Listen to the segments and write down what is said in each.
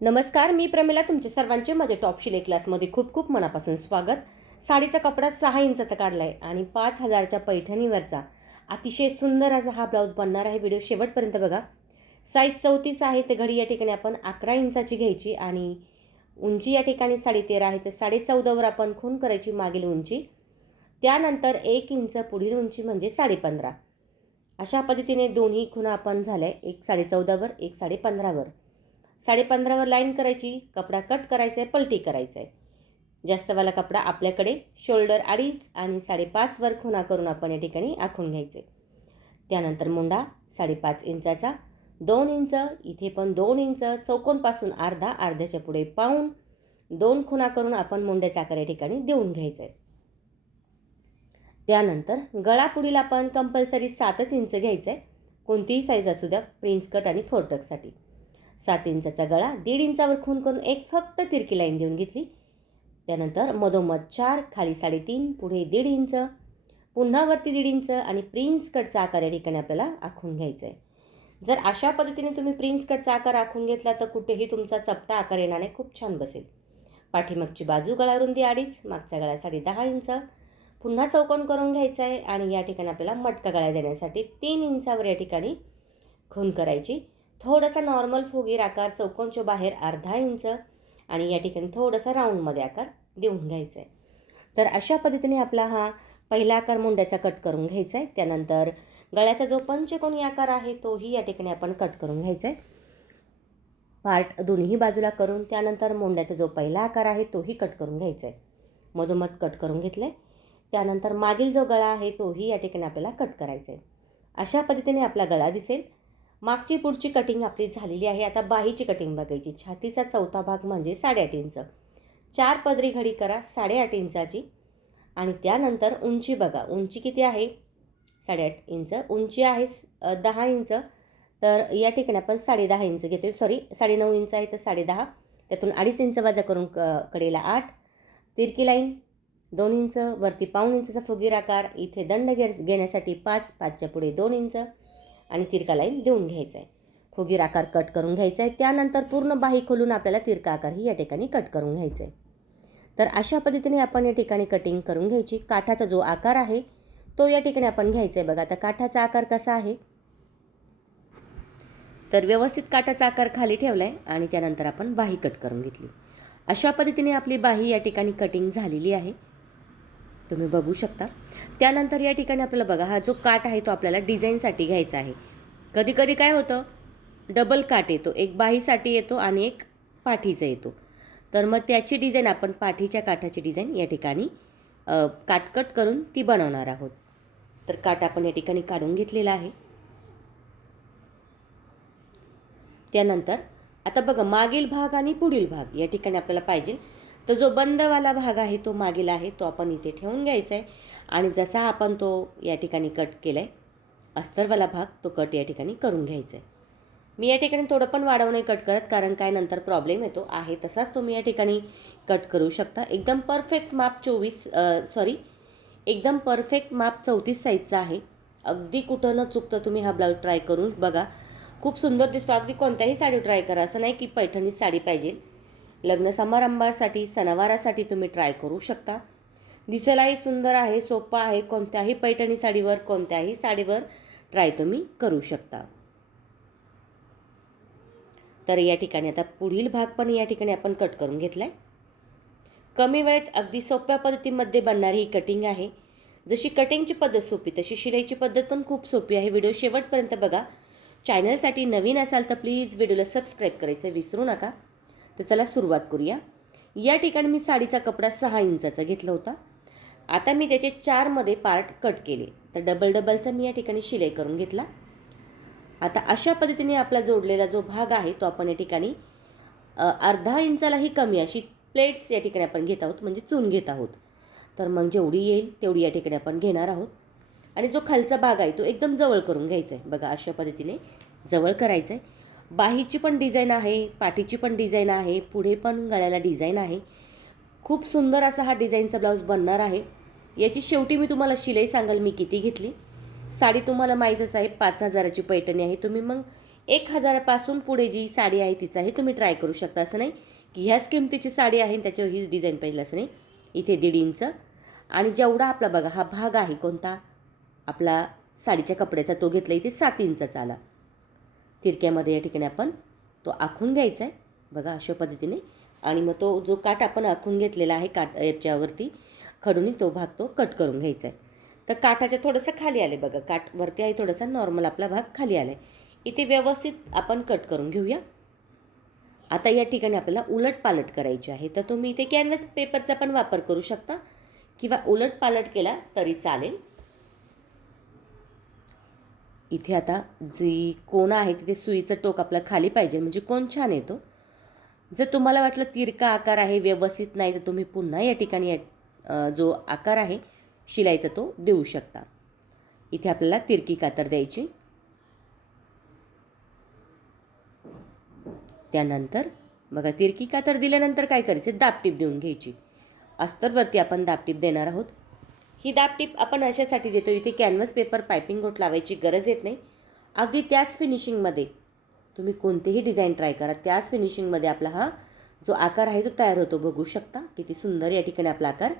नमस्कार मी प्रमिला तुमचे सर्वांचे माझ्या टॉप शिले क्लासमध्ये खूप खूप मनापासून स्वागत. साडीचा कपडा सहा इंचाचा काढला आहे आणि पाच हजारच्या पैठणीवरचा. अतिशय सुंदर असा हा ब्लाऊज बनणार आहे. व्हिडिओ शेवटपर्यंत बघा. साईज चौतीस आहे तर घडी या ठिकाणी आपण अकरा इंचाची घ्यायची आणि उंची या ठिकाणी साडे तेरा आहे तर साडे चौदावर आपण खून करायची मागील उंची. त्यानंतर एक इंच पुढील उंची म्हणजे साडे पंधरा. अशा पद्धतीने दोन्ही खुणा आपण झाल्या एक साडे चौदावर एक साडे पंधरावर. साडेपंधरावर लाईन करायची कपडा कट करायचा आहे पलटी करायचा आहे जास्तवाला कपडा आपल्याकडे शोल्डर अडीच आणि साडेपाचवर खुणा करून आपण या ठिकाणी आखून घ्यायचे त्यानंतर मुंडा साडेपाच इंचाचा दोन इंच इथे पण दोन इंच चौकोनपासून अर्धा अर्ध्याच्या पुढे पाऊन दोन खुणा करून आपण मुंड्याचा आकार या ठिकाणी देऊन घ्यायचा आहे त्यानंतर गळापुढील आपण कंपल्सरी सातच इंच घ्यायचं आहे कोणतीही साईज असू द्या प्रिन्स कट आणि फोरटकसाठी सात इंचाचा गळा दीड इंचावर खून करून एक फक्त तिरकी लाईन देऊन घेतली. त्यानंतर मधोमध चार खाली साडेतीन पुढे दीड इंच पुन्हा वरती दीड इंच आणि प्रिन्स कटचा आकार या ठिकाणी आपल्याला आखून घ्यायचा आहे जर अशा पद्धतीने तुम्ही प्रिन्स कटचा आकार आखून घेतला तर कुठेही तुमचा चपटा आकार येणार नाही खूप छान बसेल. पाठीमागची बाजू गळा रुंदी अडीच मागचा गळा साडे दहा इंच. पुन्हा चौकोन करून घ्यायचा आहे आणि या ठिकाणी आपल्याला मटका गळा देण्यासाठी तीन इंचावर या ठिकाणी खून करायची थोडासा नॉर्मल फुगीर आकार चौकोनच्या बाहेर अर्धा इंच आणि या ठिकाणी थोडासा राऊंडमध्ये आकार देऊन घ्यायचा आहे तर अशा पद्धतीने आपला हा पहिला आकार मुंड्याचा कट करून घ्यायचा आहे त्यानंतर गळ्याचा जो पंचकोनी आकार आहे तोही या ठिकाणी आपण कट करून घ्यायचा आहे पार्ट दोन्ही बाजूला करून त्यानंतर मुंड्याचा जो पहिला आकार आहे तोही कट करून घ्यायचा आहे मधोमध कट करून घेतलं आहे त्यानंतर मागील जो गळा आहे तोही या ठिकाणी आपल्याला कट करायचा आहे अशा पद्धतीने आपला गळा दिसेल. मागची पुढची कटिंग आपली झालेली आहे. आता बाहीची कटिंग बघायची. छातीचा चौथा भाग म्हणजे साडेआठ इंच. चार पदरी घडी करा साडेआठ इंचाची. आणि त्यानंतर उंची बघा. उंची किती आहे? साडेआठ इंच. उंची आहे दहा इंच. तर या ठिकाणी आपण साडेदहा इंच घेतो सॉरी साडेनऊ इंच आहे तर साडेदहा. त्यातून अडीच इंच वाजा करून क कडेला आठ. तिरकी लाईन दोन इंच. वरती पाऊण इंचचा फुगीर आकार. इथे दंड घे घेण्यासाठी पाच. पाचच्या पुढे दोन इंच. आणि तिरका लाईन देऊन घ्यायचा आहे खोगीर आकार कट करून घ्यायचा आहे त्यानंतर पूर्ण बाही खोलून आपल्याला तिरका आकारही या ठिकाणी कट करून घ्यायचा आहे तर अशा पद्धतीने आपण या ठिकाणी कटिंग करून घ्यायची. काठाचा जो आकार आहे तो या ठिकाणी आपण घ्यायचा आहे बघा आता काठाचा आकार कसा आहे? तर व्यवस्थित काठाचा आकार खाली ठेवला आहे आणि त्यानंतर आपण बाही कट करून घेतली. अशा पद्धतीने आपली बाही या ठिकाणी कटिंग झालेली आहे. तुम्ही बघू शकता. त्यानंतर या ठिकाणी आपल्याला बघा हा जो काठ आहे तो आपल्याला डिझाईनसाठी घ्यायचा आहे. कधी कधी काय होतं डबल काठ येतो. एक बाहीसाठी येतो आणि एक पाठीचा येतो. तर मग त्याची डिझाईन आपण पाठीच्या काठाची डिझाईन या ठिकाणी काटकट करून ती बनवणार आहोत. तर काठ आपण या ठिकाणी काढून घेतलेला आहे. त्यानंतर आता बघा मागील भाग आणि पुढील भाग या ठिकाणी आपल्याला पाहिजे. तर जो बंदवाला भाग आहे तो मागील आहे तो आपण इथे ठेवून घ्यायचा आहे आणि जसा आपण तो या ठिकाणी कट केला आहे अस्तरवाला भाग तो कट या ठिकाणी करून घ्यायचा आहे मी या ठिकाणी थोडं पण वाढव नाही कट करत कारण काय नंतर प्रॉब्लेम येतो. आहे तसाच तुम्ही या ठिकाणी कट करू शकता. एकदम परफेक्ट माप चोवीस सॉरी एकदम परफेक्ट माप चौतीस साईजचा आहे. अगदी कुठं न चुकतं तुम्ही हा ब्लाऊज ट्राय करून बघा. खूप सुंदर दिसतो. अगदी कोणत्याही साडी ट्राय करा. असं नाही की पैठणी साडी पाहिजे. लग्न समारंभासाठी सणावारासाठी तुम्ही ट्राय करू शकता. दिसायलाही सुंदर आहे सोपं आहे कोणत्याही पैठणी साडीवर कोणत्याही साडीवर ट्राय तुम्ही करू शकता. तर या ठिकाणी आता पुढील भाग पण या ठिकाणी आपण कट करून घेतला आहे कमी वेळेत अगदी सोप्या पद्धतीमध्ये बनणारी ही कटिंग आहे. जशी कटिंगची पद्धत सोपी तशी शिलाईची पद्धत पण खूप सोपी आहे. व्हिडिओ शेवटपर्यंत बघा. चॅनलसाठी नवीन असाल तर प्लीज व्हिडिओला सबस्क्राईब करायचं विसरू नका. तर चला सुरुवात करूया. या ठिकाणी मी साडीचा कपडा सहा इंचाचा घेतला होता. आता मी त्याचे चारमध्ये पार्ट कट केले. तर डबल डबलचा मी या ठिकाणी शिलाई करून घेतला. आता अशा पद्धतीने आपला जोडलेला जो भाग आहे तो आपण या ठिकाणी अर्धा इंचालाही कमी अशी प्लेट्स या ठिकाणी आपण घेत आहोत म्हणजे चून घेत आहोत. तर मग जेवढी येईल तेवढी या ठिकाणी आपण घेणार आहोत. आणि जो खालचा भाग आहे तो एकदम जवळ करून घ्यायचा आहे. बघा अशा पद्धतीने जवळ करायचं आहे. बाहीची पण डिझाईन आहे पाठीची पण डिझाईन आहे पुढे पण गळ्याला डिझाईन आहे. खूप सुंदर असा हा डिझाईनचा ब्लाऊज बनणार आहे. याची शेवटी मी तुम्हाला शिलाई सांगाल मी किती घेतली. साडी तुम्हाला माहीतच आहे पाच हजाराची पैठणी आहे. तुम्ही मग एक हजारापासून पुढे जी साडी आहे तिचाही तुम्ही ट्राय करू शकता असं नाही. की ह्याच किमतीची साडी आहे आणि त्याच्यावर हीच डिझाईन पाहिजे असं नाही. इथे दीड इंच. आणि जेवढा आपला बघा हा भाग आहे कोणता? आपला साडीच्या कपड्याचा तो घेतला इथे सात इंचाचा आला. तिरक्यामध्ये या ठिकाणी आपण तो आखून घ्यायचा आहे. बघा अशा पद्धतीने. आणि मग तो जो काठ आपण आखून घेतलेला आहे काट याच्यावरती खडूनी तो भाग तो कट करून घ्यायचा आहे. तर काठाच्या थोडंसं खाली आले बघा. काठ वरती आहे थोडासा नॉर्मल आपला भाग खाली आला आहे इथे व्यवस्थित आपण कट करून घेऊया. आता या ठिकाणी आपल्याला उलट पालट करायची आहे. तर तुम्ही इथे कॅनव्हस पेपरचा पण वापर करू शकता. किंवा उलट पालट केला तरी चालेल. इथे आता जी कोण आहे तिथे सुईचं टोक आपलं खाली पाहिजे म्हणजे कोण छान येतो? जर तुम्हाला वाटलं तिरका आकार आहे व्यवस्थित नाही तर तुम्ही पुन्हा या ठिकाणी जो आकार आहे शिलाईचा तो देऊ शकता. इथे आपल्याला तिरकी कातर द्यायची. त्यानंतर बघा तिरकी कातर दिल्यानंतर काय करायचं? दाबटीप देऊन घ्यायची. अस्तरवरती आपण दाबटीप देणार आहोत. ही दाबटीप आपण अशासाठी देतो इथे कॅनव्हस पेपर पायपिंग गोट लावायची गरज येत नाही. अगदी त्याच फिनिशिंगमध्ये तुम्ही कोणतेही डिझाईन ट्राय करा. त्याच फिनिशिंगमध्ये आपला हा जो आकार आहे तो तयार होतो. बघू शकता किती सुंदर या ठिकाणी आपला आकार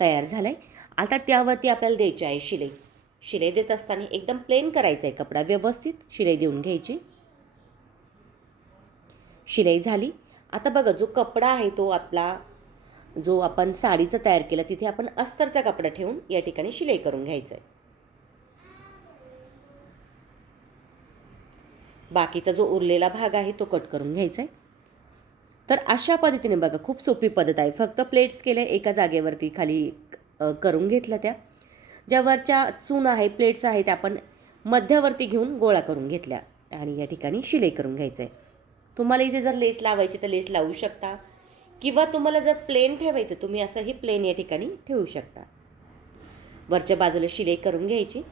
तयार झाला आहे आता त्यावरती आपल्याला द्यायची आहे शिलाई. शिलाई देत असताना एकदम प्लेन करायचा आहे कपडा. व्यवस्थित शिलाई देऊन घ्यायची. शिलाई झाली. आता बघा जो कपडा आहे तो आपला जो आपण साडीचा तयार केला तिथे आपण अस्तरचा कपडा ठेवून या ठिकाणी शिलाई करून घ्यायचा आहे बाकीचा जो उरलेला भाग आहे तो कट करून घ्यायचा आहे तर अशा पद्धतीने बघा खूप सोपी पद्धत आहे. फक्त प्लेट्स केल्या एका जागेवरती खाली करून घेतल्या त्या. ज्या वरच्या चून आहे प्लेट्स आहेत त्या आपण मध्यावरती घेऊन गोळा करून घेतल्या. आणि या ठिकाणी शिलाई करून घ्यायचं आहे तुम्हाला इथे जर लेस लावायची तर लेस लावू शकता. किंवा तुम्हाला जर प्लेन ठेवायचं तुम्ही असंही प्लेन या ठिकाणी ठेवू शकता. वरच्या बाजूला शिलाई करून घ्यायची.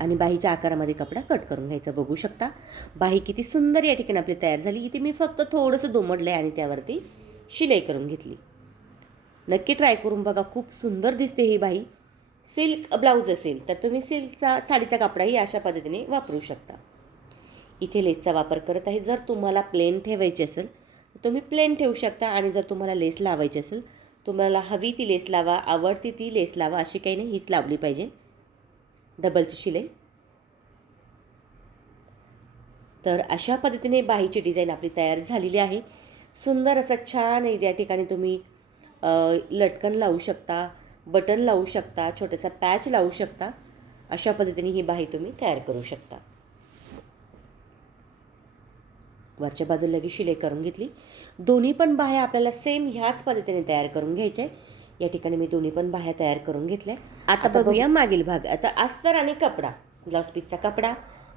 आणि बाहीच्या आकारामध्ये कपडा कट करून घ्यायचा बघू शकता. बाही किती सुंदर या ठिकाणी आपली तयार झाली. इथे मी फक्त थोडंसं दोमडलं आहे आणि त्यावरती शिलाई करून घेतली. नक्की ट्राय करून बघा खूप सुंदर दिसते ही बाही. सिल्क ब्लाऊज असेल तर तुम्ही सिल्कचा साडीचा कपडाही अशा पद्धतीने वापरू शकता. इथे लेसचा वापर करत आहे. जर तुम्हाला प्लेन ठेवायची असेल तर तुम्ही प्लेन ठेवू शकता. आणि जर तुम्हाला लेस लावायची असेल तुम्हाला हवी ती लेस लावा आवडती ती लेस लावा अशी काही नाही. हीच लावली पाहिजे. डबलची शिलाई. तर अशा पद्धतीने बाहीची डिझाईन आपली तयार झालेली आहे. सुंदर असा छान आहे. या ठिकाणी तुम्ही लटकन लावू शकता बटन लावू शकता छोटासा पॅच लावू शकता. अशा पद्धतीने ही बाही तुम्ही तयार करू शकता. वरच्या बाजूला लगेच शिलाई करून घेतली. दोन्ही पण बाह्या आपल्याला सेम ह्याच पद्धतीने तयार करून घ्यायच्या आहे. या ठिकाणी मी दोन्ही पण बाह्या तयार करून घेतल्या. आता बघूया मागील भाग. आता अस्तर आणि कपडा. ब्लाऊज पीसचा कपडा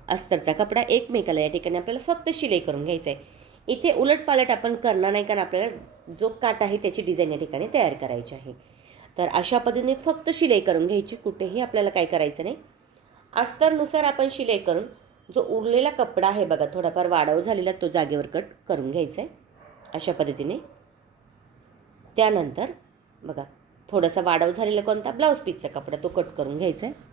अस्तरचा कपडा एकमेकाला या ठिकाणी आपल्याला फक्त शिलाई करून घ्यायचा आहे इथे उलटपालट आपण करणार नाही कारण आपल्याला जो काट आहे त्याची डिझाईन या ठिकाणी तयार करायची आहे. तर अशा पद्धतीने फक्त शिलाई करून घ्यायची. कुठेही आपल्याला काय करायचं नाही. अस्तरनुसार आपण शिलाई करून जो उरलेला कपडा आहे बघा थोडाफार वाढव झालेला तो जागेवर कट करून घ्यायचा आहे. अशा पद्धतीने. त्यानंतर बघा थोडासा वाढव झालेला कोणता? ब्लाऊज पीसचा कपडा तो कट करून घ्यायचा आहे.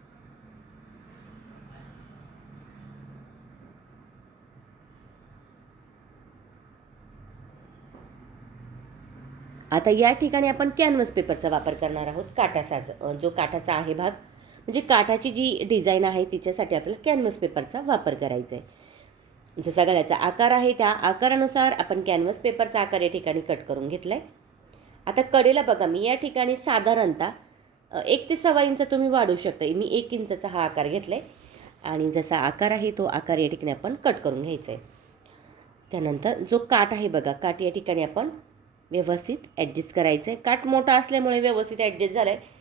आता या ठिकाणी आपण कॅनव्हस पेपरचा वापर करणार आहोत काटाचा जो काठाचा आहे भाग. म्हणजे काठाची जी डिझाईन आहे तिच्यासाठी आपल्याला कॅनव्हस पेपरचा वापर करायचा आहे. जसा गळ्याचा आकार आहे त्या आकारानुसार आपण कॅनव्हस पेपरचा आकार या ठिकाणी कट करून घेतला आहे आता कडेला बघा मी या ठिकाणी साधारणतः एक ते सव्वा इंच तुम्ही वाढू शकता. मी एक इंचाचा हा आकार घेतला आहे आणि जसा आकार आहे तो आकार या ठिकाणी आपण कट करून घ्यायचा आहे त्यानंतर जो काठ आहे बघा काठ या ठिकाणी आपण व्यवस्थित ॲडजस्ट करायचं आहे काठ मोठा असल्यामुळे व्यवस्थित ॲडजस्ट झाला आहे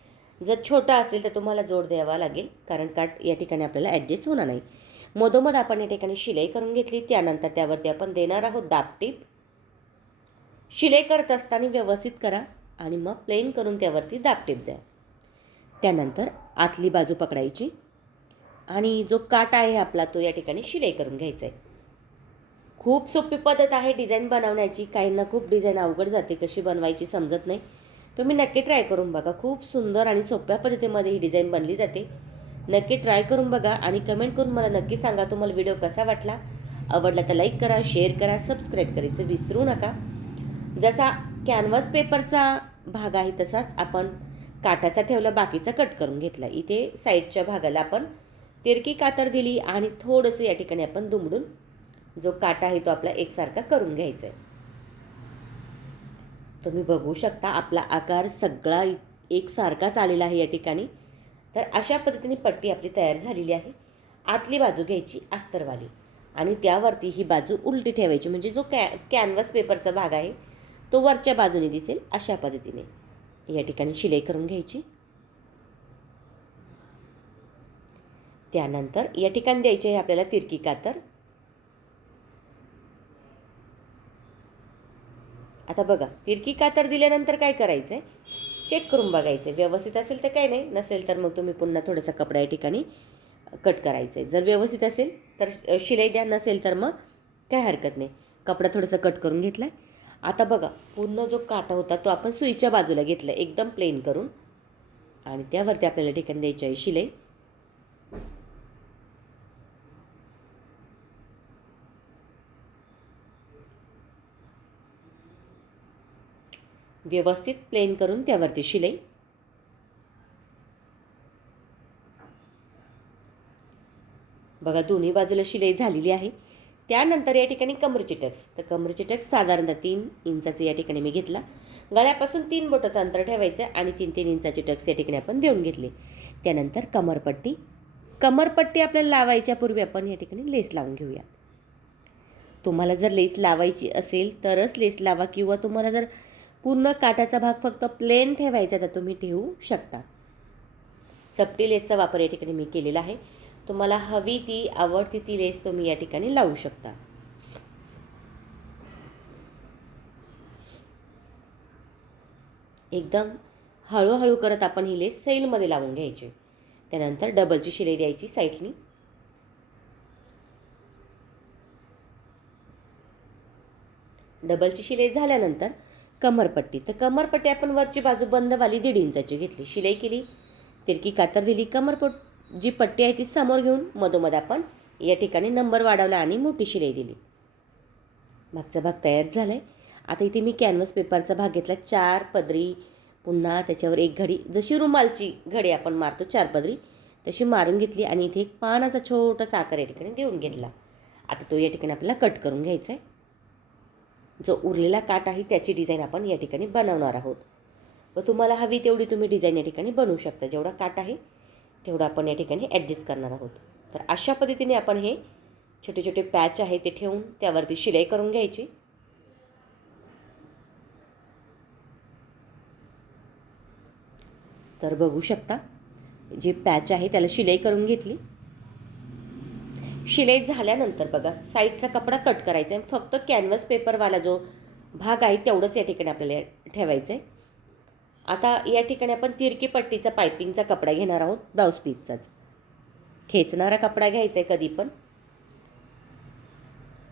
जर छोटा असेल तर तुम्हाला जोड द्यावा लागेल कारण काठ या ठिकाणी आपल्याला ॲडजस्ट होणार नाही. मधोमध आपण या ठिकाणी शिलाई करून घेतली त्यानंतर त्यावरती आपण देणार आहोत दाबटीप शिलाई करत असताना व्यवस्थित करा आणि मग प्लेन करून त्यावरती दाबटीप द्या. त्यानंतर आतली बाजू पकडायची आणि जो काट आहे आपला तो या ठिकाणी शिलाई करून घ्यायचा आहे. खूप सोपी पद्धत आहे डिझाईन बनवण्याची. काहींना खूप डिझाईन अवघड जाते कशी बनवायची समजत नाही. तुम्ही नक्की ट्राय करून बघा. खूप सुंदर आणि सोप्या पद्धतीमध्ये ही डिझाईन बनली जाते. नक्की ट्राय करून बघा आणि कमेंट करून मला नक्की सांगा तुम्हाला व्हिडिओ कसा वाटला. आवडला तर लाईक करा शेअर करा सबस्क्राईब करायचं विसरू नका. जसा कॅनव्हास पेपरचा भाग आहे तसाच आपण काटाचा ठेवला बाकीचा कट करून घेतला. इथे साईडच्या भागाला आपण तिरकी कातर दिली आणि थोडंसं या ठिकाणी आपण दुमडून जो काटा आहे तो आपला एकसारखा करून घ्यायचा आहे. तुम्ही बघू शकता आपला आकार सगळा एकसारखाच आलेला आहे या ठिकाणी. तर अशा पद्धतीने पट्टी आपली तयार झालेली आहे. आतली बाजू घ्यायची अस्तरवाली आणि त्यावरती ही बाजू उलटी ठेवायची. म्हणजे जो कॅ कॅनव्हास पेपरचा भाग आहे तो वरच्या बाजूने दिसेल अशा पद्धतीने. या ठिकाणी शिलाई करून घ्यायची. त्यानंतर या ठिकाणी द्यायची आहे आपल्याला तिरकी कातर. आता बघा तिरकी कातर दिल्यानंतर काय करायचं आहे चेक करून बघायचं आहे व्यवस्थित असेल तर काही नाही नसेल तर मग तुम्ही पुन्हा थोडासा कपडा या ठिकाणी कट करायचं आहे जर व्यवस्थित असेल तर शिलाई द्या नसेल तर मग काय हरकत नाही. कपडा थोडासा कट करून घेतला आहे आता बघा पूर्ण जो काटा होता तो आपण सुईच्या बाजूला घेतला एकदम प्लेन करून. आणि त्यावरती आपल्याला ठिकाण द्यायची आहे शिलाई. व्यवस्थित प्लेन करून त्यावरती शिलाई. बघा दोन्ही बाजूला शिलाई झालेली आहे. त्यानंतर या ठिकाणी कमरची टक्स. तर कमरची टक्स साधारणतः तीन इंचाचं या ठिकाणी मी घेतला. गळ्यापासून तीन बोटाचं अंतर ठेवायचं आणि तीन तीन इंचाचे टक्स या ठिकाणी आपण देऊन घेतले. त्यानंतर कमरपट्टी. कमरपट्टी आपल्याला लावायच्या पूर्वी आपण या ठिकाणी लेस लावून घेऊया. तुम्हाला जर लेस लावायची असेल तरच लेस लावा किंवा तुम्हाला जर पूर्ण काटाचा भाग फक्त प्लेन ठेवायचा तर तुम्ही ठेवू शकता. चपटी लेसचा वापर या ठिकाणी मी केलेला आहे. तुम्हाला हवी ती आवडती ती लेस तुम्ही या ठिकाणी लावू शकता. एकदम हळूहळू करत आपण ही लेस सैलमध्ये लावून घ्यायची. त्यानंतर डबलची शिलाई द्यायची साईडनी. डबलची शिलाई झाल्यानंतर कमरपट्टी. तर कमरपट्टी आपण वरची बाजू बंदवाली दीड इंचाची घेतली. शिलाई केली. तिरकी कातर दिली. कमरपट जी पट्टी आहे ती समोर घेऊन मधोमध आपण या ठिकाणी नंबर वाढवला आणि मोठी शिलाई दिली. मागचा भाग तयार झाला आहे आता इथे मी कॅनव्हस पेपरचा भाग घेतला. चार पदरी पुन्हा त्याच्यावर एक घडी. जशी रुमालची घडी आपण मारतो चार पदरी तशी मारून घेतली आणि इथे एक पानाचा छोटासा आकार या ठिकाणी देऊन घेतला. आता तो या ठिकाणी आपल्याला कट करून घ्यायचा आहे जो उरलेला काट आहे त्याची डिझाईन आपण या ठिकाणी बनवणार आहोत. व तुम्हाला हवी तेवढी तुम्ही डिझाईन या ठिकाणी बनवू शकता. जेवढा काट आहे तेवढं आपण या ठिकाणी ॲडजस्ट करणार आहोत. तर अशा पद्धतीने आपण हे छोटे छोटे पॅच आहे ते ठेवून त्यावरती शिलाई करून घ्यायची. तर बघू शकता जे पॅच आहे त्याला शिलाई करून घेतली. शिलाई झाल्यानंतर बघा साईडचा कपडा कट करायचा आहे. फक्त कॅनव्हस पेपरवाला जो भाग आहे तेवढंच या ठिकाणी आपल्याला ठेवायचं आहे आता या ठिकाणी आपण तिरकी पट्टीचा पायपिंगचा कपडा घेणार आहोत ब्लाऊज पीसचाच. खेचणारा कपडा घ्यायचा आहे कधी पण.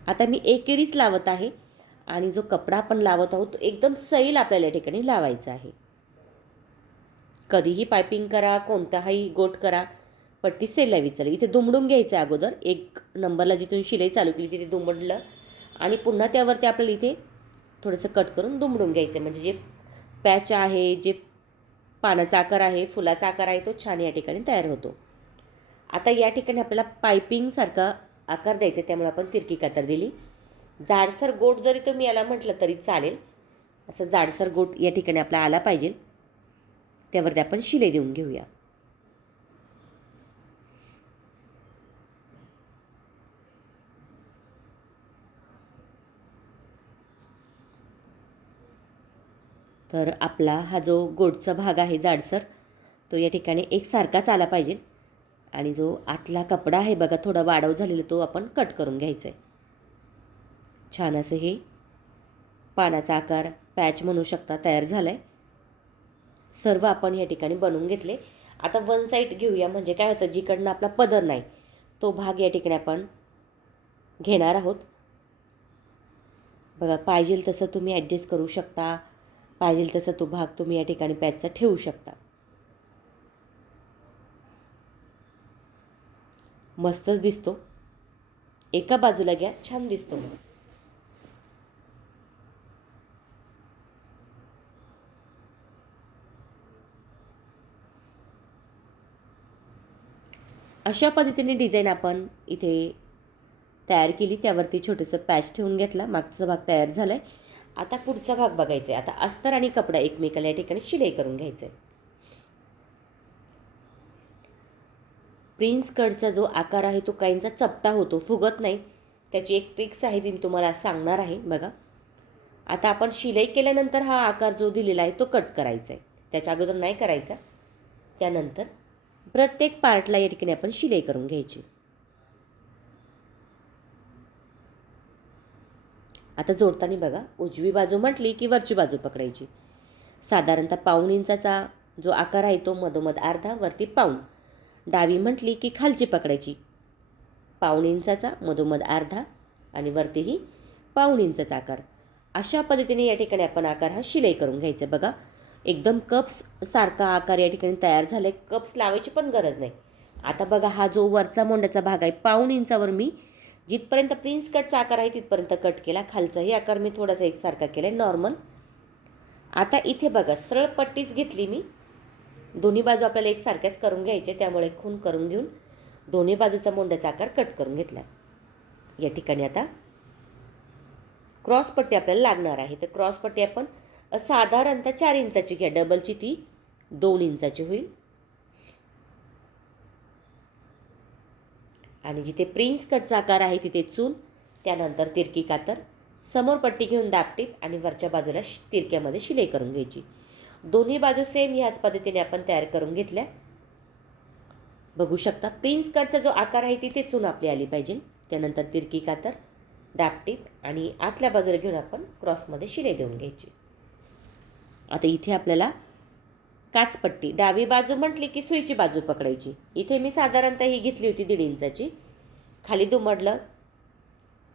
आता मी एकेरीच लावत आहे आणि जो कपडा आपण लावत आहोत तो एकदम सैल आपल्याला या ठिकाणी लावायचा आहे. कधीही पायपिंग करा कोणताही गोट करा पट्टी सेल लावी चालेल इथे दुमडून घ्यायचं आहे अगोदर. एक नंबरला जिथून शिलाई चालू केली तिथे दुमडलं. आणि पुन्हा त्यावरती आपल्याला इथे थोडंसं कट करून दुमडून घ्यायचं आहे. म्हणजे जे पॅच आहे जे पानाचा आकार आहे फुलाचा आकार आहे तो छान या ठिकाणी तयार होतो. आता या ठिकाणी आपल्याला पायपिंगसारखा आकार द्यायचा आहे. त्यामुळे आपण तिरकी कातर दिली. जाडसर गोट जरी तुम्ही याला म्हटलं तरी चालेल. असं जाडसर गोट या ठिकाणी आपला आला पाहिजे. त्यावरती आपण शिलाई देऊन घेऊया. तर आपला हा जो गोडचा भाग आहे जाडसर तो या ठिकाणी एकसारखाच आला पाहिजे. आणि जो आतला कपडा आहे बघा थोडा वाढव झालेला तो आपण कट करून घ्यायचा आहे छान असं हे पानाचा आकार पॅच म्हणू शकता तयार झाला आहे सर्व आपण या ठिकाणी बनवून घेतले. आता वन साईड घेऊया म्हणजे काय होतं जिकडनं आपला पदर नाही तो भाग या ठिकाणी आपण घेणार आहोत. बघा पाहिजे तसं तुम्ही ॲडजस्ट करू शकता. पाहिजे तसा तो भाग तुम्ही या ठिकाणी पॅचचा ठेवू शकता. मस्तच दिसतो. एका बाजूला घ्या छान दिसतो. मग अशा पद्धतीने डिझाईन आपण इथे तयार केली. त्यावरती छोटंसं पॅच ठेवून घेतला. मागचा भाग तयार झाला आहे आता पुढचा भाग बघायचा आहे आता अस्तर आणि कपडा एकमेकाला या ठिकाणी शिलाई करून घ्यायचं आहे प्रिन्स कटचा जो आकार आहे तो काहींचा चपटा होतो फुगत नाही. त्याची एक ट्रिक्स आहे ती मी तुम्हाला सांगणार आहे. बघा. आता आपण शिलाई केल्यानंतर हा आकार जो दिलेला आहे तो कट करायचा आहे त्याच्या अगोदर नाही करायचा. त्यानंतर प्रत्येक पार्टला या ठिकाणी आपण शिलाई करून घ्यायची. आता जोडताना बघा उजवी बाजू म्हटली की वरची बाजू पकडायची. साधारणतः पाऊण इंचाचा जो आकार आहे तो मधोमध अर्धा वरती पाऊण. डावी म्हटली की खालची पकडायची. पाऊण इंचाचा मधोमध अर्धा आणि वरतीही पाऊण इंचाचा आकार. अशा पद्धतीने या ठिकाणी आपण आकार हा शिलाई करून घ्यायचा. बघा एकदम कप्स सारखा आकार या ठिकाणी तयार झाला आहे कप्स लावायची पण गरज नाही. आता बघा हा जो वरचा मोंड्याचा भाग आहे पाऊण इंचावर मी जिथपर्यंत प्रिन्स कटचा आकार आहे तिथपर्यंत कट केला. खालचाही आकार मी थोडासा एकसारखा केला आहे नॉर्मल आता इथे बघा सरळ पट्टीच घेतली मी. दोन्ही बाजू आपल्याला एकसारख्याच करून घ्यायचे त्यामुळे खून करून घेऊन दोन्ही बाजूचा मोंड्याचा आकार कट करून घेतला. या ठिकाणी आता क्रॉस पट्टी आपल्याला लागणार आहे. तर क्रॉस पट्टी आपण साधारणतः चार इंचाची घ्या. डबलची ती दोन इंचाची होईल. आणि जिथे प्रिन्स कटचा आकार आहे तिथे चूल त्यानंतर तिरकी कातर समोर पट्टी घेऊन दापटीप आणि वरच्या बाजूला श तिरक्यामध्ये शिलाई करून घ्यायची. दोन्ही बाजू सेम ह्याच पद्धतीने आपण तयार करून घेतल्या. बघू शकता प्रिन्स कटचा जो आकार आहे तिथे चून आपली आली पाहिजे. त्यानंतर तिरकी कातर दापटीप आणि आतल्या बाजूला घेऊन आपण क्रॉसमध्ये शिलाई देऊन घ्यायची. आता इथे आपल्याला काचपट्टी. डावी बाजू म्हटली की सुईची बाजू पकडायची. इथे मी साधारणतः ही घेतली होती दीड इंचाची. खाली दुमडलं.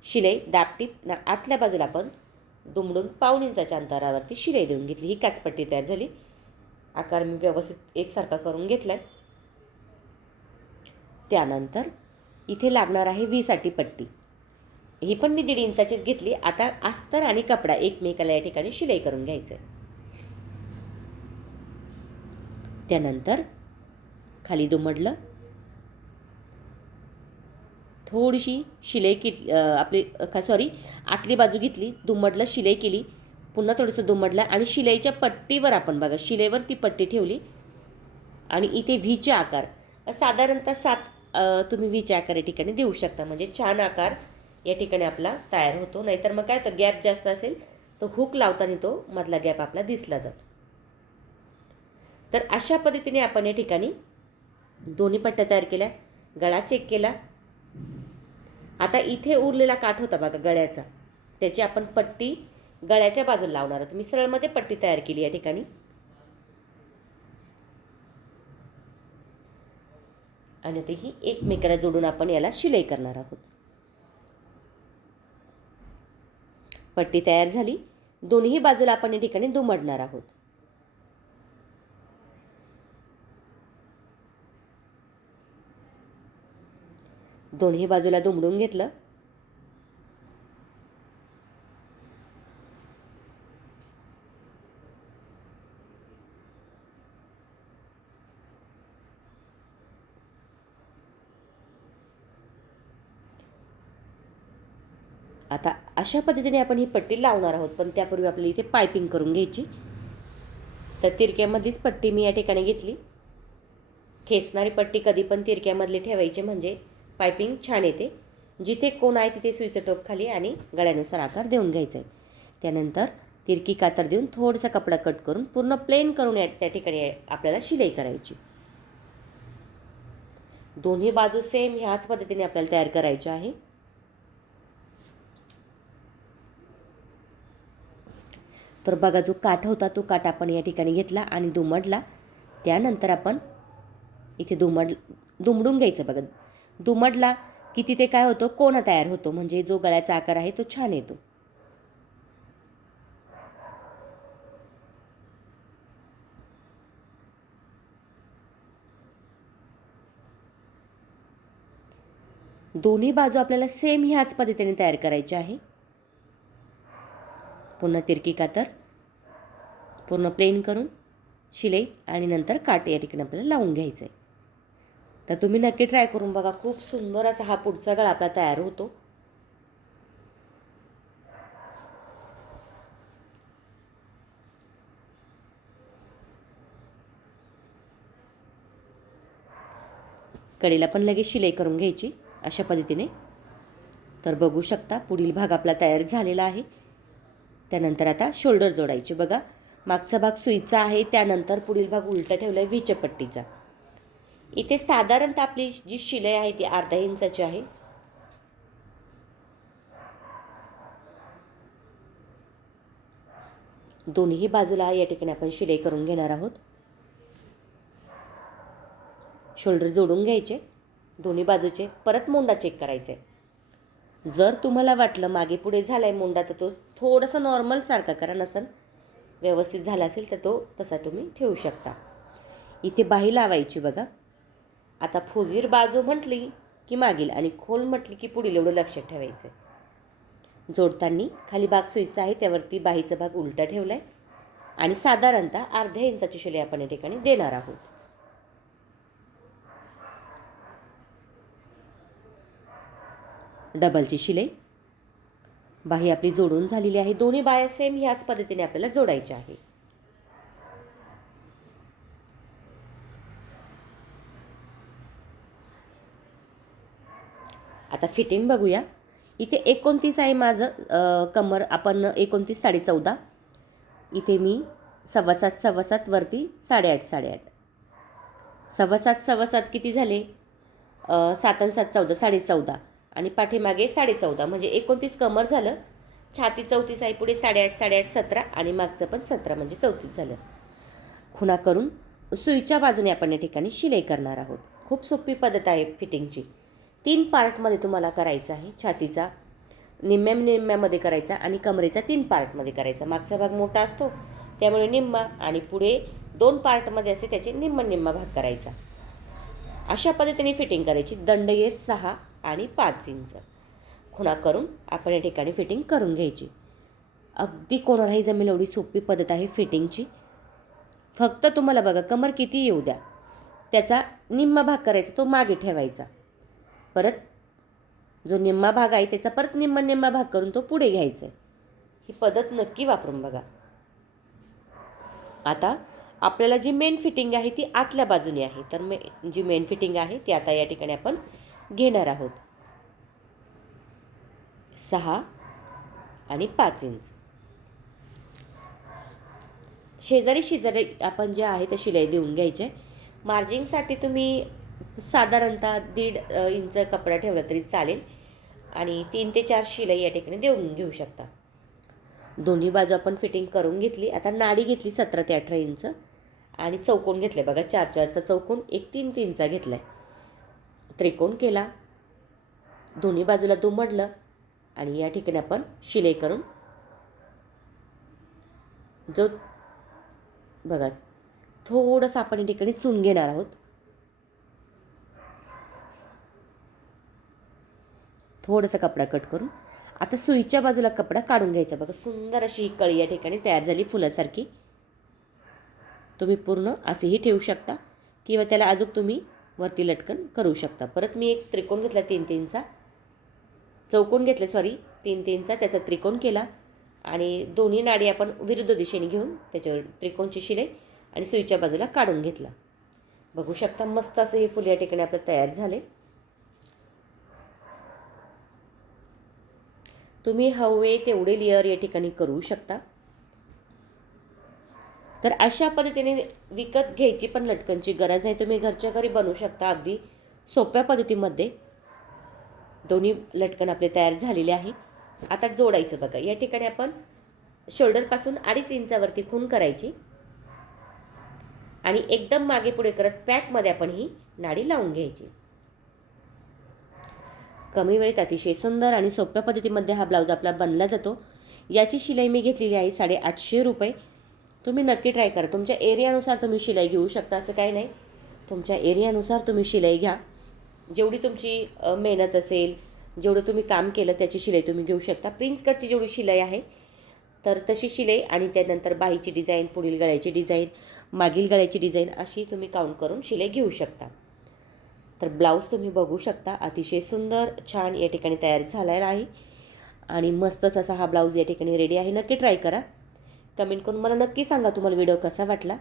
शिलाई दापटीप ना आतल्या बाजूला आपण दुमडून पाऊण इंचाच्या अंतरावरती शिलाई देऊन घेतली. ही काचपट्टी तयार झाली. आकार मी व्यवस्थित एकसारखा करून घेतला आहे त्यानंतर इथे लागणार आहे वीसाठी पट्टी. ही पण मी दीड इंचाचीच घेतली. आता अस्तर आणि कपडा एकमेकाला या ठिकाणी शिलाई करून घ्यायचं आहे त्यानंतर खाली दुमडलं. थोडीशी शिलाई के आपली का सॉरी आतली बाजू घेतली दुमडलं शिलाई केली पुन्हा थोडंसं दुमडलं आणि शिलाईच्या पट्टीवर आपण बघा शिलाईवर ती पट्टी ठेवली आणि इथे व्हीचे आकार. साधारणतः सात तुम्ही व्हीचे आकार या ठिकाणी देऊ शकता म्हणजे छान आकार या ठिकाणी आपला तयार होतो. नाहीतर मग काय तर गॅप जास्त असेल तर हुक लावताना तो मधला गॅप आपला दिसला जातो. तर अशा पद्धतीने आपण या ठिकाणी दोन्ही पट्ट्या तयार केल्या. गळा चेक केला. आता इथे उरलेला काठ होता बघा गळ्याचा. त्याची आपण पट्टी गळ्याच्या बाजूला लावणार आहोत. मी सरळमध्ये पट्टी तयार केली या ठिकाणी. आणि आता ही एकमेकाला जोडून आपण याला शिलाई करणार आहोत. पट्टी तयार झाली. दोन्ही बाजूला आपण या ठिकाणी दुमडणार आहोत. दोन्ही बाजूला दुमडून घेतलं. आता अशा पद्धतीने आपण ही पट्टी लावणार आहोत पण त्यापूर्वी आपल्याला इथे पायपिंग करून घ्यायची. तर तिरक्यामधलीच पट्टी मी या ठिकाणी घेतली. खेचणारी पट्टी कधी पण तिरक्यामधली ठेवायची म्हणजे पायपिंग छान येते. जिथे कोण आहे तिथे सुईचं टोप खाली आणि गळ्यानुसार आकार देऊन घ्यायचा आहे त्यानंतर तिरकी कातर देऊन थोडासा कपडा कट करून पूर्ण प्लेन करून या त्या ठिकाणी आपल्याला शिलाई करायची. दोन्ही बाजू सेम ह्याच पद्धतीने आपल्याला तयार करायच्या आहे. तर बघा जो काठ होता तो काठ आपण या ठिकाणी घेतला आणि दुमडला. त्यानंतर आपण इथे दुमड दुमडून घ्यायचं बघा. दुमडला की तिथे काय होतं? कोणा तयार होतो? म्हणजे जो गळ्याचा आकार आहे तो छान येतो. दोन्ही बाजू आपल्याला सेम ह्याच पद्धतीने तयार करायची आहे. पुन्हा तिरकी कातर पूर्ण प्लेन करून शिलाई आणि नंतर काट या ठिकाणी आपल्याला लावून घ्यायचं आहे तर तुम्ही नक्की ट्राय करून बघा. खूप सुंदर असा हा पुढचा गळा आपला तयार होतो. कडेला पण लगेच शिलाई करून घ्यायची अशा पद्धतीने. तर बघू शकता पुढील भाग आपला तयार झालेला आहे. त्यानंतर आता शोल्डर जोडायचे बघा. मागचा भाग सुईचा आहे त्यानंतर पुढील भाग उलटा ठेवला आहे विचपट्टीचा. इथे साधारणतः आपली जी शिलाई आहे ती अर्धा इंचाची आहे. दोन्ही बाजूला या ठिकाणी आपण शिलाई करून घेणार आहोत. शोल्डर जोडून घ्यायचे दोन्ही बाजूचे परत मोंडा चेक करायचे. जर तुम्हाला वाटलं मागे पुढे झाला आहे मोंडा तर तो थोडासा नॉर्मल सारखा करा नसेल व्यवस्थित झाला असेल तर तो तसा तुम्ही ठेवू शकता. इथे बाही लावायची बघा. आता फुगीर बाजू म्हटली की मागील आणि खोल म्हटली की पुढील एवढं लक्षात ठेवायचं. जोडताना खाली भाग सुईचा आहे त्यावरती बाहीचा भाग उलटा ठेवला आहे आणि साधारणतः अर्ध्या इंचाची शिलाई आपण या ठिकाणी देणार आहोत. डबलची शिलाई बाही आपली जोडून झालेली आहे. दोन्ही बाया सेम ह्याच पद्धतीने आपल्याला जोडायच्या आहे आता फिटिंग बघूया. इथे एकोणतीस आहे माझं कमर. आपण एकोणतीस साडे चौदा. इथे मी सव्वा सात सव्वा सात वरती साडेआठ साडेआठ. सव्वा सात सव्वा सात किती झाले? सात आणि सात चौदा साडे चौदा. आणि पाठीमागे साडे चौदा. म्हणजे एकोणतीस कमर झालं. छाती चौतीस आहे पुढे साडेआठ साडेआठ सतरा. आणि मागचं पण सतरा म्हणजे चौतीस झालं. खुणा करून सुईच्या बाजूने आपण या ठिकाणी शिलाई करणार आहोत. खूप सोपी पद्धत आहे फिटिंगची. तीन पार्टमध्ये तुम्हाला करायचं आहे. छातीचा निम्म्या निम्म्यामध्ये करायचा आणि कमरेचा तीन पार्टमध्ये करायचा. मागचा भाग मोठा असतो त्यामुळे निम्मा आणि पुढे दोन पार्टमध्ये असे त्याचे निम्म निम्मा भाग करायचा. अशा पद्धतीने फिटिंग करायची. दंडगेर सहा आणि पाच इंच. खुणा करून आपण या ठिकाणी फिटिंग करून घ्यायची. अगदी कोणालाही जमेल एवढी सोपी पद्धत आहे फिटिंगची. फक्त तुम्हाला बघा कमर किती येऊ द्या. त्याचा निम्मा भाग करायचा तो मागे ठेवायचा. परत जो निम्मा भाग आहे त्याचा परत निम्मा निम्मा भाग करून तो पुढे घ्यायचा आहे ही पद्धत नक्की वापरून बघा. आता आपल्याला जी मेन फिटिंग आहे ती आतल्या बाजूने आहे. तर मे जी मेन फिटिंग आहे ती आता या ठिकाणी आपण घेणार आहोत. सहा आणि पाच इंच शेजारी शेजारी आपण जे आहे ते शिलाई देऊन घ्यायचे. मार्जिंगसाठी तुम्ही साधारणतः दीड इंच कपडा ठेवला तरी चालेल. आणि तीन ते चार शिलाई या ठिकाणी देऊन घेऊ शकता. दोन्ही बाजू आपण फिटिंग करून घेतली. आता नाडी घेतली सतरा ते अठरा इंच. आणि चौकोन घेतले बघा चार चारचा चौकोन एक तीन तीनचा घेतला आहे त्रिकोण केला. दोन्ही बाजूला दुमडलं. आणि या ठिकाणी आपण शिलाई करून जो बघा थोडंसं आपण या ठिकाणी चून घेणार आहोत. थोडंसं कपडा कट करून आता सुईच्या बाजूला कपडा काढून घ्यायचा. बघा सुंदर अशी ही कळी या ठिकाणी तयार झाली फुलासारखी. तुम्ही पूर्ण असेही ठेवू शकता किंवा त्याला अजून तुम्ही वरती लटकन करू शकता. परत मी एक त्रिकोण घेतला तीन तीनचा चौकोन घेतला सॉरी तीन तीनचा त्याचा त्रिकोण केला आणि दोन्ही नाडी आपण विरुद्ध दिशेने घेऊन त्याच्यावर त्रिकोणची शिलाई आणि सुईच्या बाजूला काढून घेतला. बघू शकता मस्त असं हे फुल या ठिकाणी आपलं तयार झाले तुम्ही हवे तेवढे लेअर या ठिकाणी करू शकता. तर अशा पद्धतीने विकत घ्यायची पण लटकनची गरज नाही. तुम्ही घरच्या घरी बनवू शकता. अगदी सोप्या पद्धतीमध्ये दोन्ही लटकन आपले तयार झालेले आहे. आता जोडायचं बघा. या ठिकाणी आपण शोल्डरपासून अडीच इंचावरती खून करायची. आणि एकदम मागे पुढे करत पॅकमध्ये आपण ही नाडी लावून घ्यायची. कमी वेळेत अतिशय सुंदर आणि सोप्या पद्धतीमध्ये हा ब्लाऊज आपला बनला जातो. याची शिलाई मी घेतलेली आहे साडेआठशे रुपये. तुम्ही नक्की ट्राय करा. तुमच्या एरियानुसार तुम्ही शिलाई घेऊ शकता असं काही नाही. तुमच्या एरियानुसार तुम्ही शिलाई घ्या. जेवढी तुमची मेहनत असेल जेवढं तुम्ही काम केलं त्याची शिलाई तुम्ही घेऊ शकता. प्रिन्स कटची जेवढी शिलाई आहे तर तशी शिलाई आणि त्यानंतर बाहीची डिझाईन पुढील गळ्याची डिझाईन मागील गळ्याची डिझाईन अशी तुम्ही काउंट करून शिलाई घेऊ शकता. तर ब्लाऊज तुम्ही बघू शकता. अतिशय सुंदर छान या ठिकाणी तयार झालेला आहे. आणि मस्तच असा हा ब्लाऊज या ठिकाणी रेडी आहे. नक्की ट्राय करा. कमेंट करून मला नक्की सांगा तुम्हाला व्हिडिओ कसा वाटला.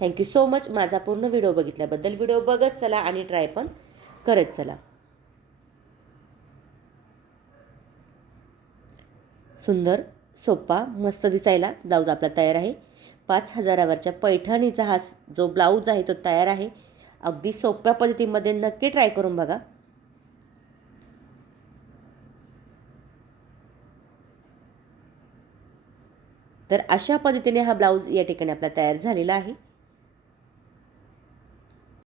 थँक्यू सो मच माझा पूर्ण व्हिडिओ बघितल्याबद्दल व्हिडिओ बघत चला आणि ट्राय पण करत चला. सुंदर सोपा मस्त दिसायला ब्लाऊज आपला तयार आहे. पाच हजारावरच्या पैठणीचा हा जो ब्लाऊज आहे तो तयार आहे. अगदी सोप्या पद्धतीमध्ये नक्की ट्राय करून बघा. तर अशा पद्धतीने हा ब्लाऊज या ठिकाणी आपला तयार झालेला आहे.